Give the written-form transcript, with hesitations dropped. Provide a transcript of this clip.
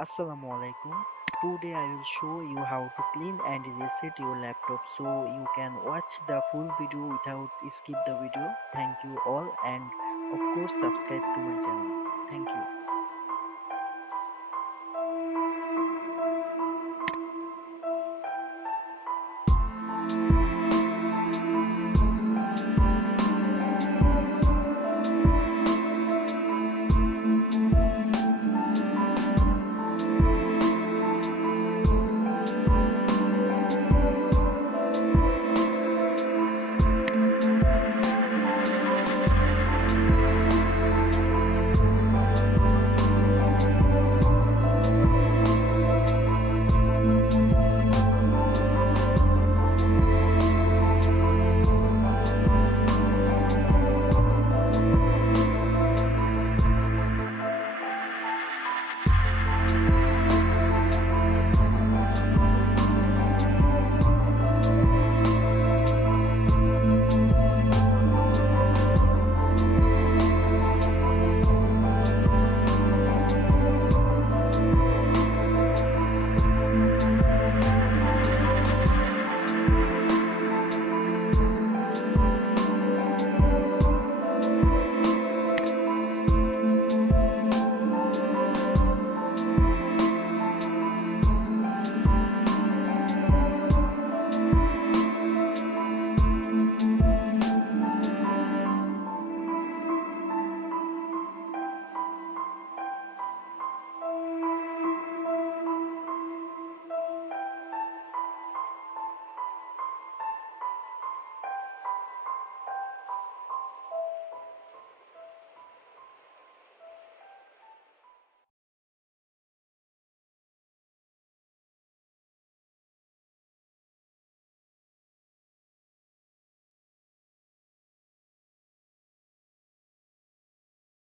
Assalamu alaikum. Today I will show you how to clean and reset your laptop so you can watch the full video without skip the video. Thank you all and of course subscribe to my channel. Thank you.